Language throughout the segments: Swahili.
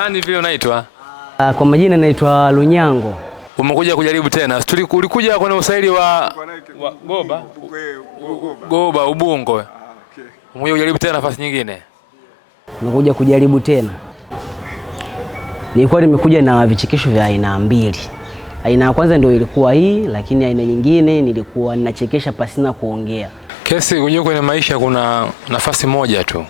Nani vile unaitwa? Kwa majina naitwa Lunyango. Umekuja kujaribu tena. Ulikuja kwenye usaili wa Goba Ubungo. Okay. Umekuja kujaribu tena nafasi nyingine. Nimekuja kujaribu tena. Nilikuwa nimekuja na vichekesho vya aina mbili. Aina ya kwanza ndio ilikuwa hii, lakini aina nyingine nilikuwa ninachekesha pasina kuongea. Kesi unajua kwenye maisha kuna nafasi moja tu.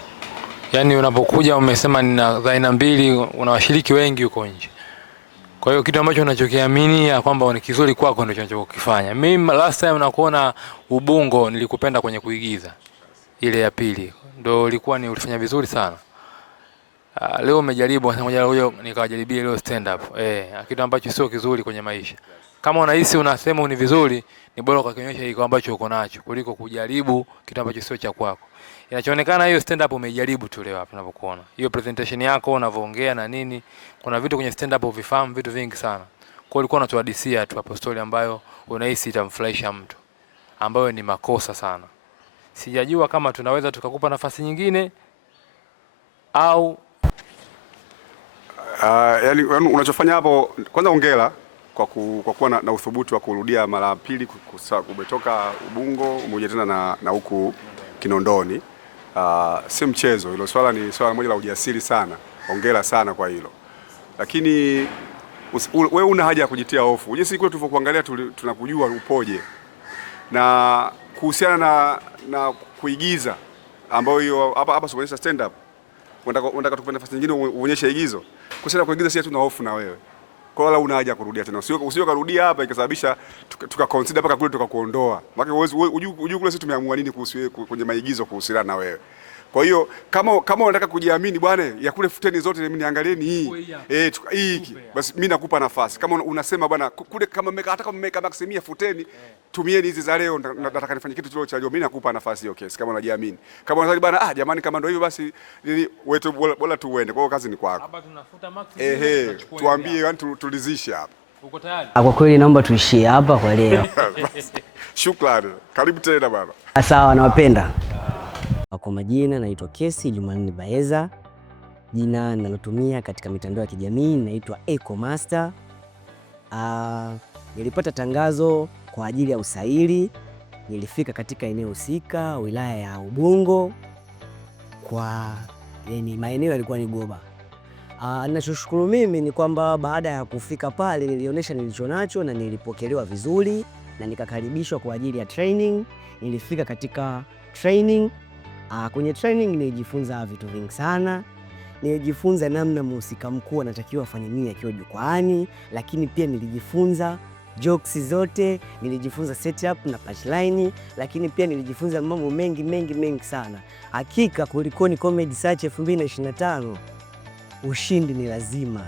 Yaani unapokuja umesema nina aina mbili, una washiriki wengi huko nje. Kwa hiyo kitu ambacho unachokiamini ya kwamba ni kizuri kwako ndio unachokifanya. Mimi last time nakuona Ubungo nilikupenda kwenye kuigiza. Ile ya pili ndio ilikuwa ni ulifanya vizuri sana. Leo umejaribu moja huyo nikawajaribia leo stand up. Kitu ambacho sio kizuri kwenye maisha. Kama unahisi unasema ni vizuri, ni bora ukakionyesha iko ambacho uko nacho kuliko kujaribu kitu ambacho sio cha kwako. Inachoonekana hiyo stand up umejaribu tu leo hapa unapokuona. Hiyo presentation yako unavoongea na nini, kuna vitu kwenye stand up uvifahamu vitu vingi sana. Kwa hiyo ulikuwa unatuhadisia tu hapo story ambayo unahisi itamfurahisha mtu, ambayo ni makosa sana. Sijajua kama tunaweza tukakupa nafasi nyingine au yani unachofanya hapo, kwanza hongera kwa kuwa na uthubutu wa kurudia mara pili. Umetoka Ubungo umekuja tena na huku Kinondoni. Si mchezo hilo, ni swala moja la ujasiri sana. Hongera sana kwa hilo, lakini wewe una haja ya kujitia hofu. Uje siku tulivyokuangalia tunakujua upoje, na kuhusiana na kuigiza ambayo hiyo hapa kuonyesha stand up, unataka tukupe nafasi nyingine uonyeshe igizo. Kuhusiana kuigiza sisi tuna hofu na wewe, kwa hiyo una haja kurudia tena. Usio karudia hapa ikasababisha tukaconsider mpaka kule tukakuondoa. Maana unajua kule sisi tumeamua nini kuhusu kwenye maigizo kuhusiana na wewe. Kwa hiyo kama unataka kujiamini bwana, ya kule futeni zote mimi niangalieni hii. Hii basi mimi nakupa nafasi. Kama unasema bwana kule kama hata mmeka maximia futeni, tumieni hizi za leo, nataka nifanye kitu kile cha leo, mimi nakupa nafasi hiyo kesi kama unajiamini. Kama unasema bwana jamani kama ndio hivyo basi wewe bora tu uende. Kwa hiyo kazi ni kwako. Hapa tunafuta maximum. Tuambie yani tulizishe hapa. Uko tayari? Kwa kweli naomba tuishie hapa kwa leo. Shukrani. Karibu tena baba. Sawa, nawapenda. Kwa majina naitwa Kesi Jumanne Baeza. Jina ninalotumia katika mitandao ya kijamii naitwa Eco Master. Nilipata tangazo kwa ajili ya usaili. Nilifika katika eneo husika, wilaya ya Ubungo. Maeneo yalikuwa ni Goba. Ninachoshukuru mimi ni kwamba baada ya kufika pale nilionyesha nilicho nacho na nilipokelewa vizuri na nikakaribishwa kwa ajili ya training. Nilifika katika training. Kwenye training nilijifunza vitu vingi sana. Nilijifunza namna mhusika mkuu anatakiwa afanye nini akiwa jukwaani, lakini pia nilijifunza jokes zote, nilijifunza setup na punchline, lakini pia nilijifunza mambo mengi sana. Hakika Kulikoni Comedy Search 2025 ushindi ni lazima.